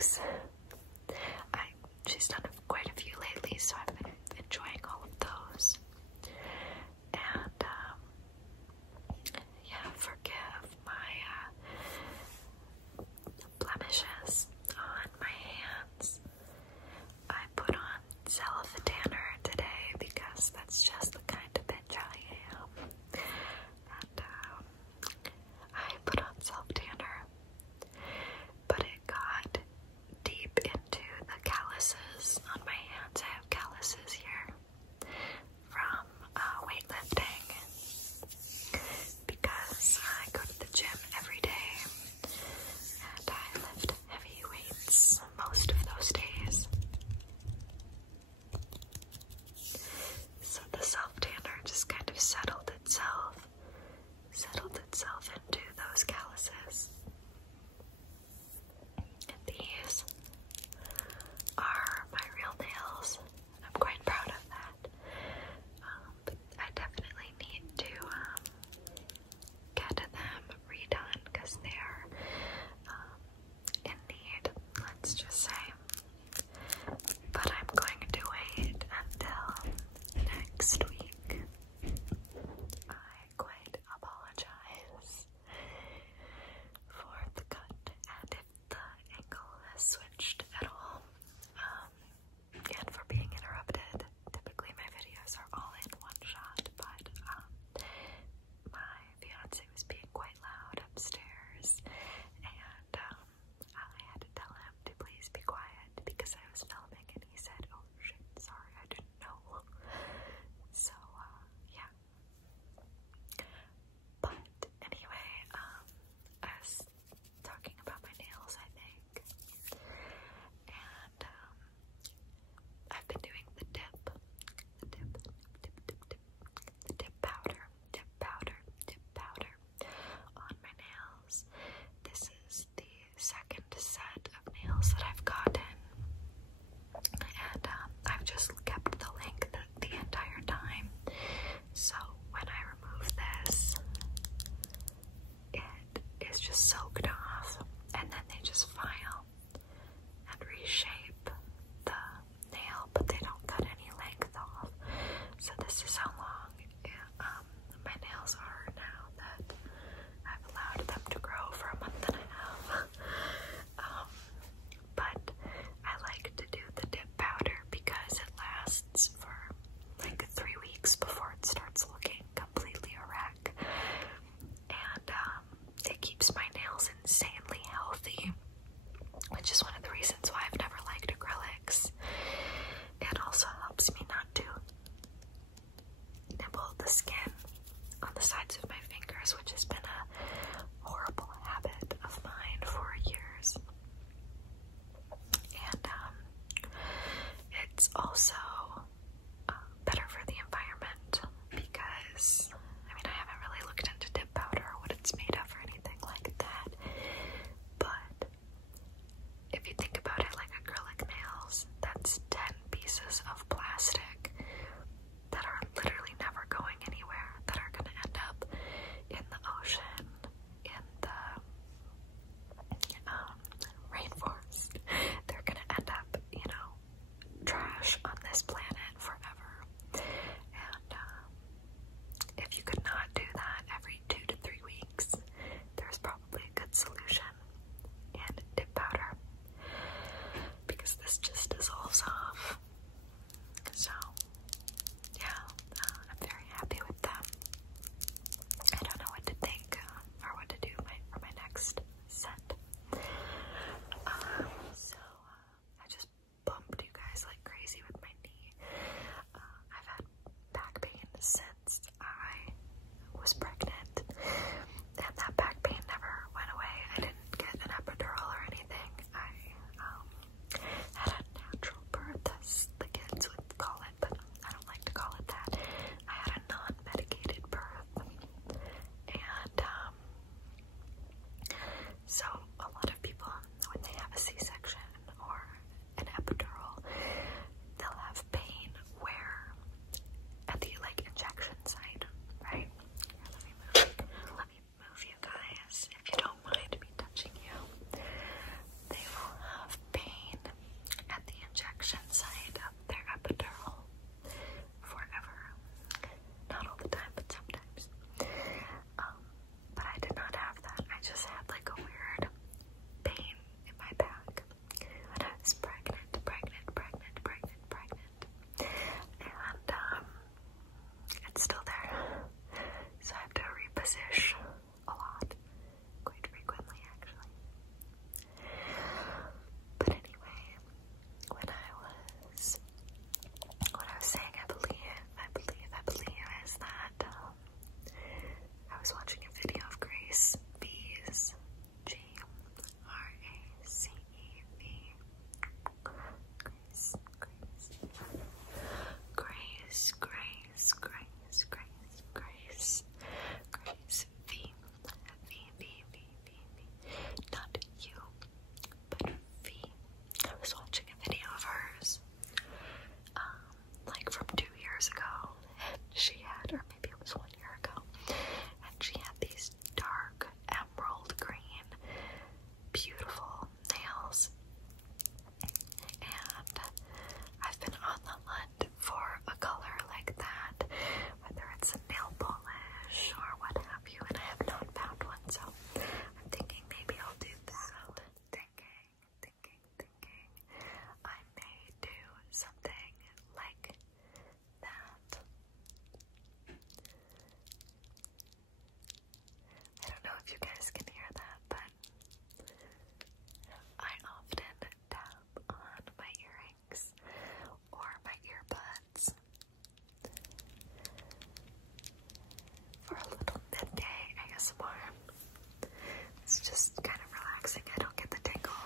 wigs. She's done quite a few lately, so I've been enjoying all of those. And yeah, forgive my blemishes on my hands. I put on self-tanner today because that's just the kind of bitch I am. And I put on self-tanner, but it got deep into the calluses on my hands. I have calluses here from weightlifting because I go to the gym every day and I lift heavy weights most of those days. So the self-tanner just kind of settled itself into those calluses. And these are my real nails, and I'm quite proud of that. But I definitely need to get them redone because they're in need, let's just say. But I'm going to wait until next week. I quite apologize for the cut and if the angle has switched at all, and for being interrupted. Typically my videos are all in one shot, but my fiance was being quite loud upstairs, and I had to tell him to please be quiet because I was filming, and he said, "Oh shit, sorry, I didn't know." So yeah. But anyway, I was talking about my nails, I think, and I've been doing the dip powder on my nails. This is the second set of nails that I've gotten, and I've just kept the length the entire time. So when I remove this, it is just soaked off, and then they just file and reshape the nail, but they don't cut any length off. So this is how long my nails are now that I've allowed them to grow for a month and a half. But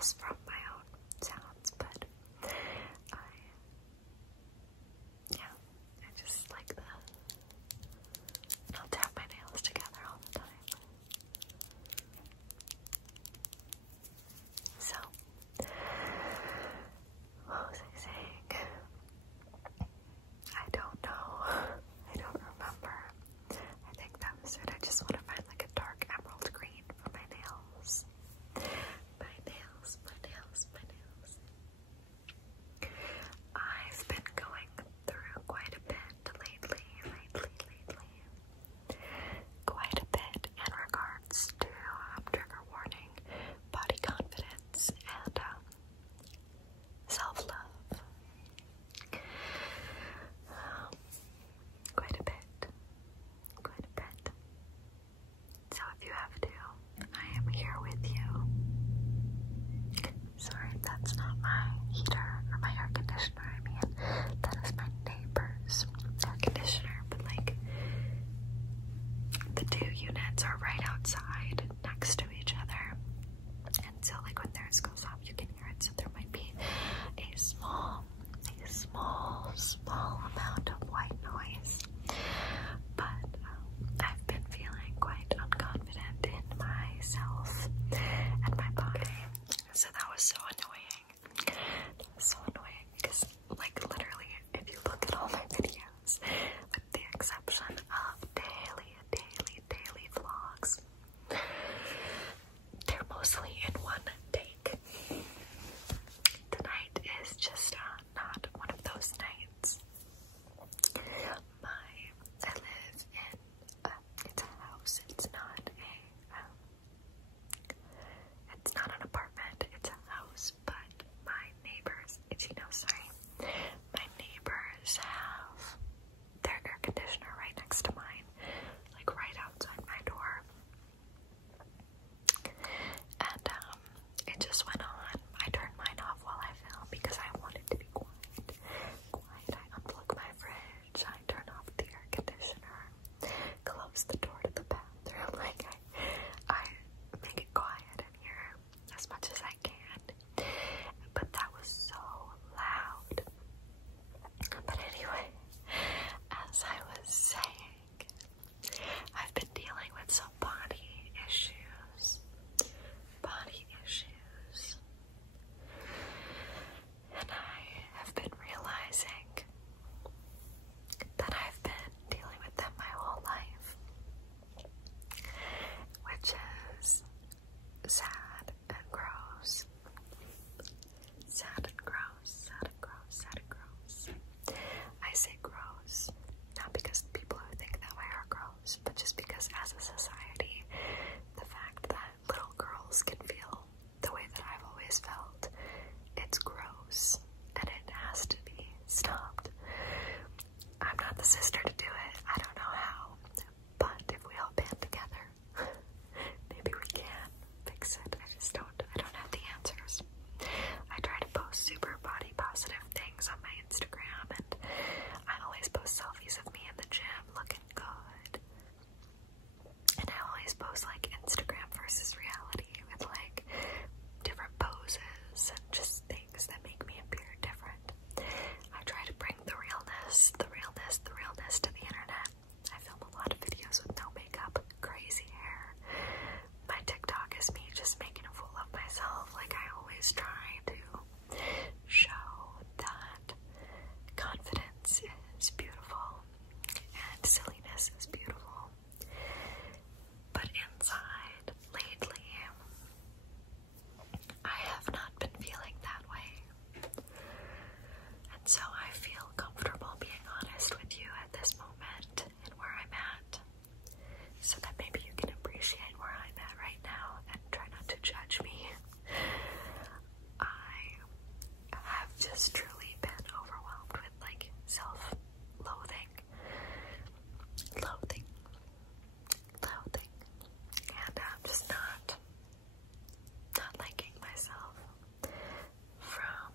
nails from my own sounds, but I just like I'll tap my nails together all the time. So, what was I saying? I don't know. I don't remember. I think that was it. I just want to find like a dark emerald green for my nails. My nails, my nails, my nails. I've been going through quite a bit lately. Quite a bit in regards to trigger warning, body confidence, and self-love. Quite a bit. So if you have to, I am here with you. Sorry, that's not my heater or my air conditioner. I mean, that is my neighbor's air conditioner, but like the two units are right outside next to each other. And so like when theirs goes off, you can hear it. So there might be a small amount of white noise. But I've been feeling quite unconfident in myself and my body. So that was so annoying. Because like literally, if you look at all my videos, with the exception of daily vlogs, they're mostly in one take. Tonight is just not one of those nights. I live in it's a house. It's not an apartment. It's a house. But my neighbors, my neighbors have their air conditioner right next to mine, like right outside my door. And it just went on. I turned mine off while I filmed because I wanted to be quiet. I unplug my fridge. I turn off the air conditioner. Close the door to the bathroom. Like I make it quiet in here as much as I can. But that was so loud. But anyway, as I was saying, I've been dealing with some body issues. And I have been realizing that I've been dealing with them my whole life, which is sad and gross. I say gross, not because people who think that way are gross, but just because as a society, the fact that little girls can feel the way that I've always felt, it's gross, and it has to be stopped. I'm not the sister to do it. I don't know how, but if we all band together, maybe we can fix it. I don't have the answers. I try to post super body positive things on my Instagram, and I always post selfies of me in the gym looking good. And I always post like Instagram versus reality with like different poses and just things that make me appear different. I try to bring the realness to the internet. I film a lot of videos with no makeup, crazy hair. My TikTok is me just making a fool of myself. Like I always try to show that confidence is beautiful and silliness is beautiful. But inside, lately, I have not been feeling that way. And so I feel comfortable being honest with you at this moment and where I'm at, so that maybe you can appreciate where I'm at right now and try not to judge me. I have just truly been overwhelmed with like self-loathing, and I'm just not liking myself from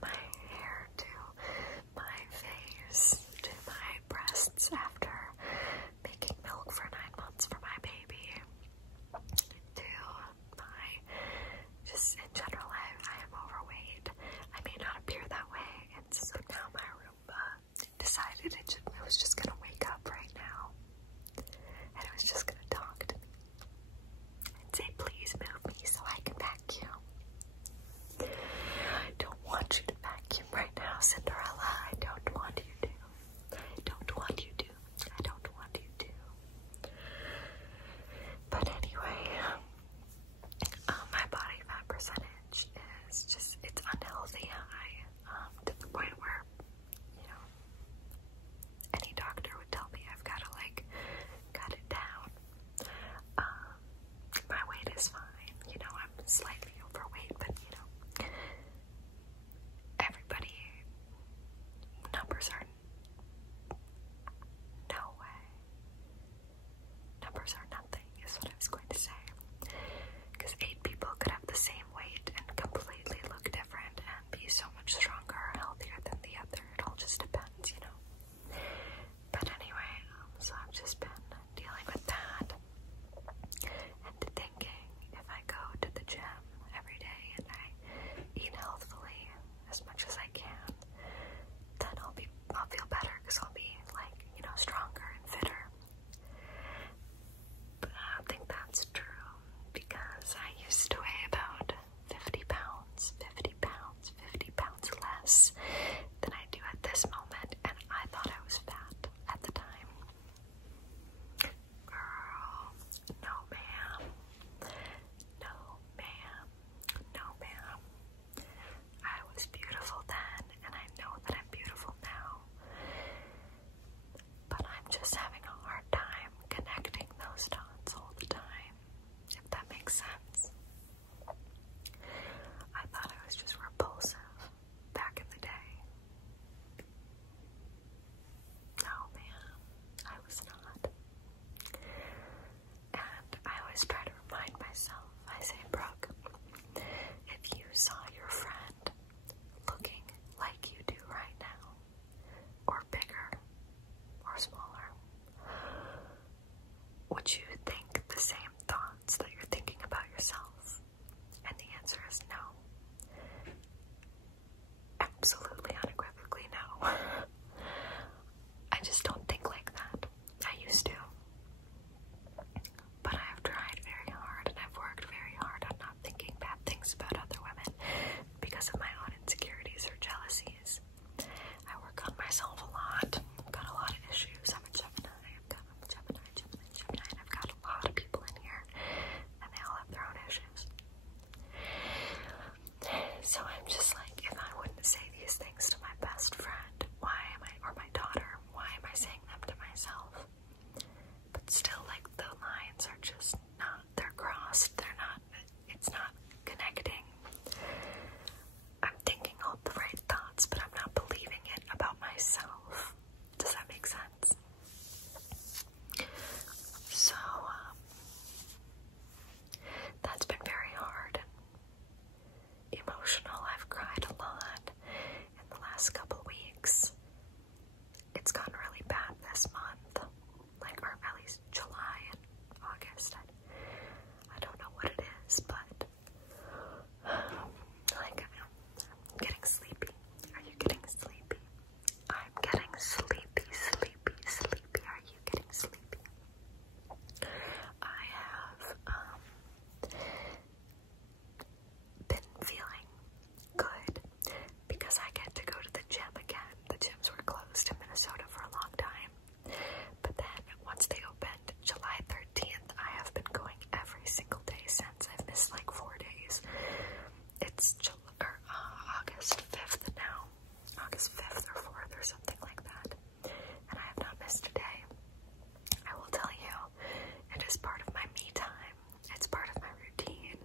my hair to my face to my breasts after making milk for 9 months for my numbers are nothing, is what I was going to say. Because 8 people could have the same weight and completely look different and be so much stronger or healthier than the other. It all just depends, you know. But anyway, so I've just been dealing with that and thinking if I go to the gym every day and I eat healthfully as much as I can, then I'll feel better because I'll be like, you know, stronger and fitter. But I don't think that's true because I used to weigh about 50 pounds less than I do at this moment, and I thought I was fat at the time. Girl, no ma'am. No ma'am. No ma'am. I was beautiful then, and I know that I'm beautiful now. But I'm just having a hard time connecting those dots all the time, if that makes sense. I thought I was just repulsive back in the day. No, man, I was not. And I always try to remind myself, I say, Brooke, if you saw your friend looking like you do right now, or bigger, or smaller, would you think the same thoughts that you're thinking about yourself? And the answer is no. Absolutely, unequivocally no. I just don't think like that. I used to. But I've tried very hard and I've worked very hard on not thinking bad things about other women because of my own insecurities or jealousies. I work on myself a lot. I've got a lot of issues. I'm a Gemini. And I've got a lot of people in here and they all have their own issues. So I'm just like, if I wouldn't say these things to my best friend, or my daughter, why am I saying them to myself? But still, like, the lines are just not, they're crossed, it's not connecting. I'm thinking all the right thoughts, but I'm not believing it about myself. Does that make sense? So, that's been very hard and emotional. I've cried a lot in the last couple weeks. It's gotten really bad this month, like, or at least July and August. I don't know what it is, but like, I'm getting sleepy. Are you getting sleepy? I'm getting sleepy. Are you getting sleepy? I have been feeling good because I get to go to the gym again. The gyms were closed in Minnesota for a long time, but then once they opened July 13th, I have been going every single day since. I've missed like 4 days. It's August 5th now, August 5th or 4th or something like that, and I have not missed a day. I will tell you, it is part of my me time. It's part of my routine.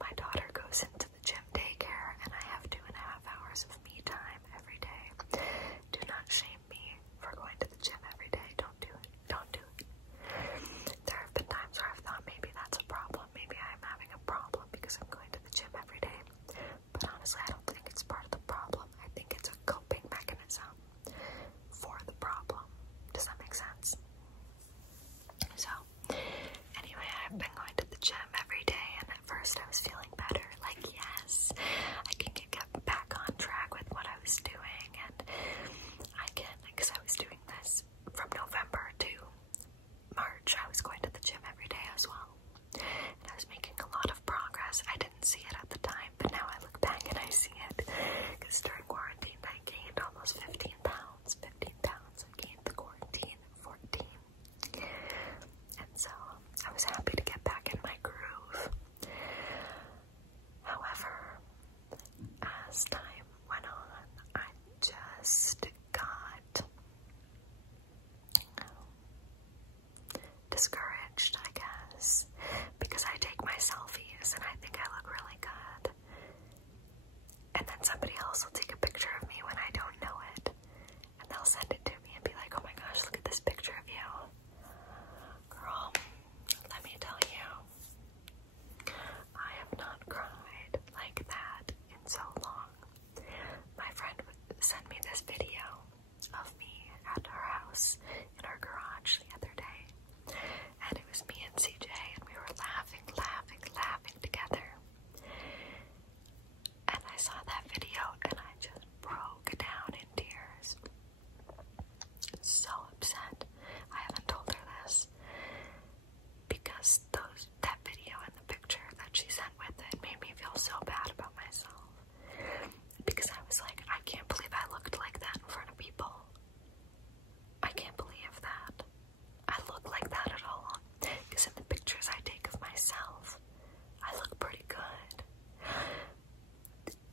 My daughter goes into the gym daycare, and I have 2.5 hours of me time every day. Do not shame me for going to the gym every day. Don't do it. Don't do it. There have been times where I've thought maybe that's a problem. Maybe I'm having a problem because I'm going to the gym every day. But honestly, I don't think it's part of the problem. I think it's a coping mechanism for the problem. Does that make sense? So, anyway, I've been going to the gym every day, and at first I was feeling better. Like, yes, I can get back on track with what I was doing, and I can, because I was doing this from November to March. I was going to the gym every day as well, and I was making a lot of progress. I didn't see it at the time, but now I look back and I see it, because during quarantine I gained almost 15 pounds. 15 pounds. I gained the quarantine 14. And so I was happy to get back in my groove. However, as time went on, I just got discouraged, I guess, because I take my selfies and I think I look really good. And then somebody else will take a picture of me when I don't know it, and they'll send it to me and be like, oh my gosh, look at this picture of you. Girl, so bad about myself because I was like, I can't believe I looked like that in front of people. I can't believe that I look like that at all. Because in the pictures I take of myself, I look pretty good.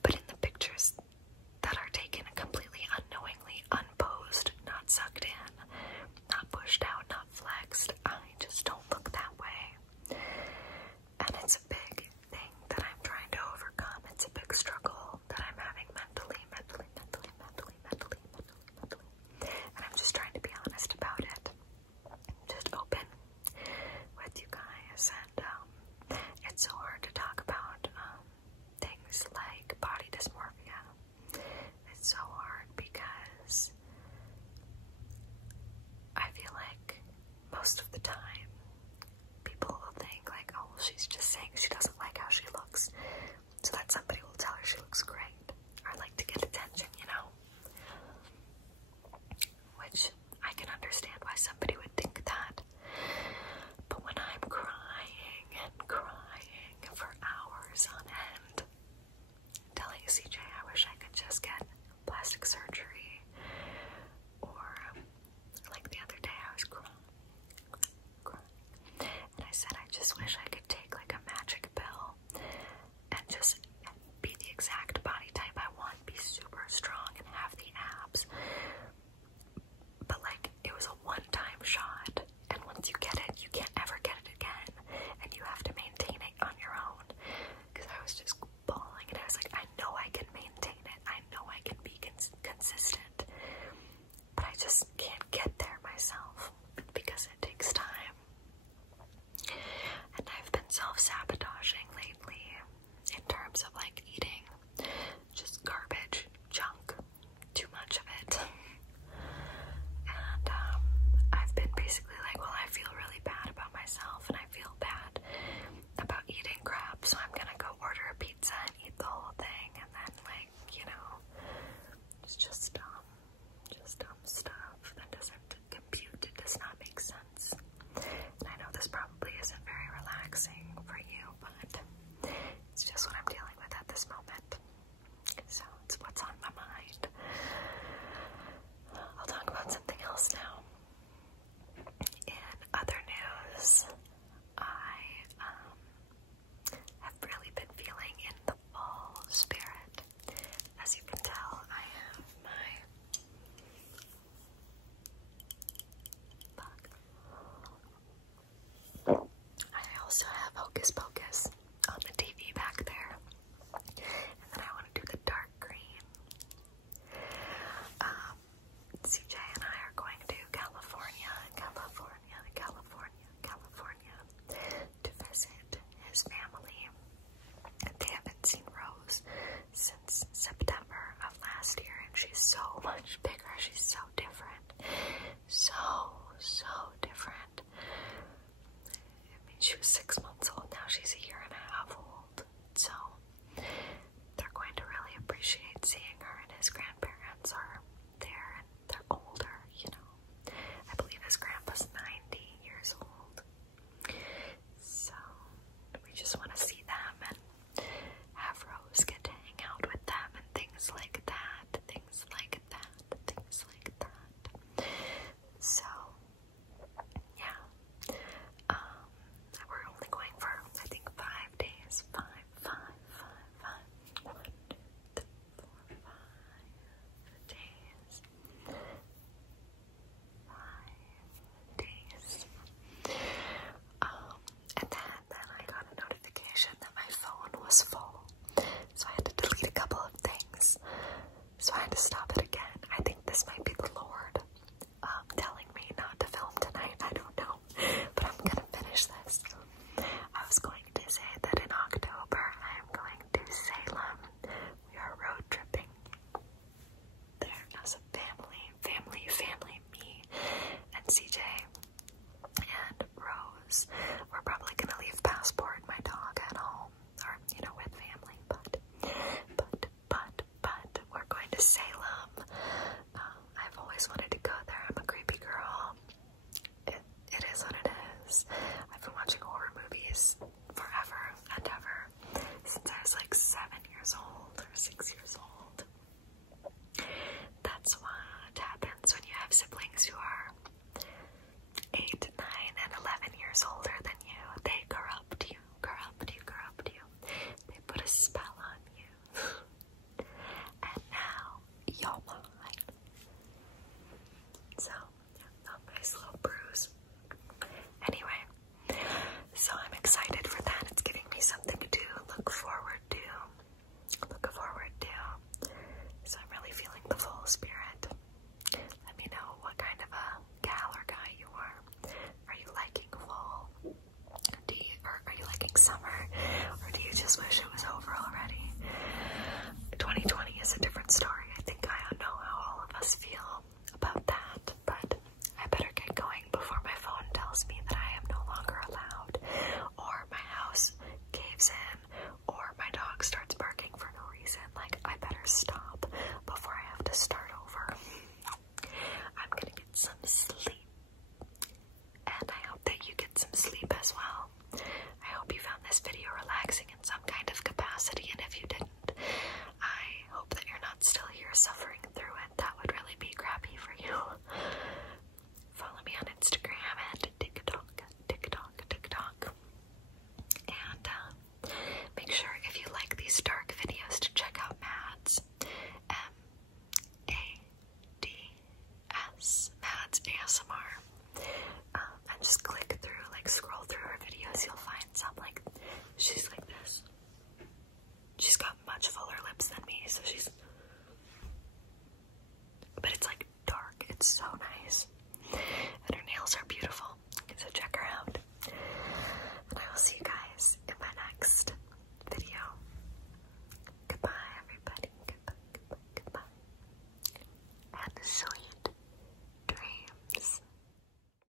But in the pictures that are taken completely unknowingly, unposed, not sucked in, not pushed out, not flexed, I just don't look that way. And it's a big thing that I'm trying to overcome. It's a big struggle that I'm having mentally. And I'm just trying to be honest about it. Just open with you guys. And it's so hard to talk about things like body dysmorphia. It's so hard because I feel like most of the time people will think like, oh, well, she's just saying she doesn't like how she looks, so that somebody will tell her she looks great, or like to get attention, you know? Which I can understand why somebody would think that. But when I'm crying and crying for hours on end, telling CJ I wish I could just get plastic surgery, or like the other day I was crying, and I said I just wish I could take like a magic pill and just be the exact body type I want, be super strong and have the abs. But like, it was a one-time shot, and once you get it, you can't ever get it again, and you have to maintain it on your own. Because I was just bawling, and I was like, I know I can maintain it, I know I can be consistent, but I just can't get there myself, because it takes time. And I've been self-sabotaging lately, in terms of like eating just garbage, junk, too much of it. And I've been basically like, well, I feel really bad about myself, and I feel bad about eating crap, so I'm gonna go order a pizza and eat the whole thing, and then like, you know, it's just dumb stuff that doesn't compute, it does not make sense. And I know this probably isn't very relaxing for you, but it's just what I'm dealing with at this moment. So it's what's on my mind. I'll talk about something else now. In other news, I have really been feeling in the fall spirit. As you can tell, I have my book. I also have Hocus Pocus on the TV back there. And then I want to do the dark green. CJ and I are going to California to visit his family. They haven't seen Rose since September of last year, and she's so much bigger. She's so different. So different. I mean, she was 6 months old, now she's a year and a half old. So they're going to really appreciate seeing her, and his grandparents are there, and they're older, you know. I believe his grandpa's 90 years old. So we just want to see them and have Rose get to hang out with them and things like that. So yeah, we're only going for I think 5 next summer? Or do you just wish it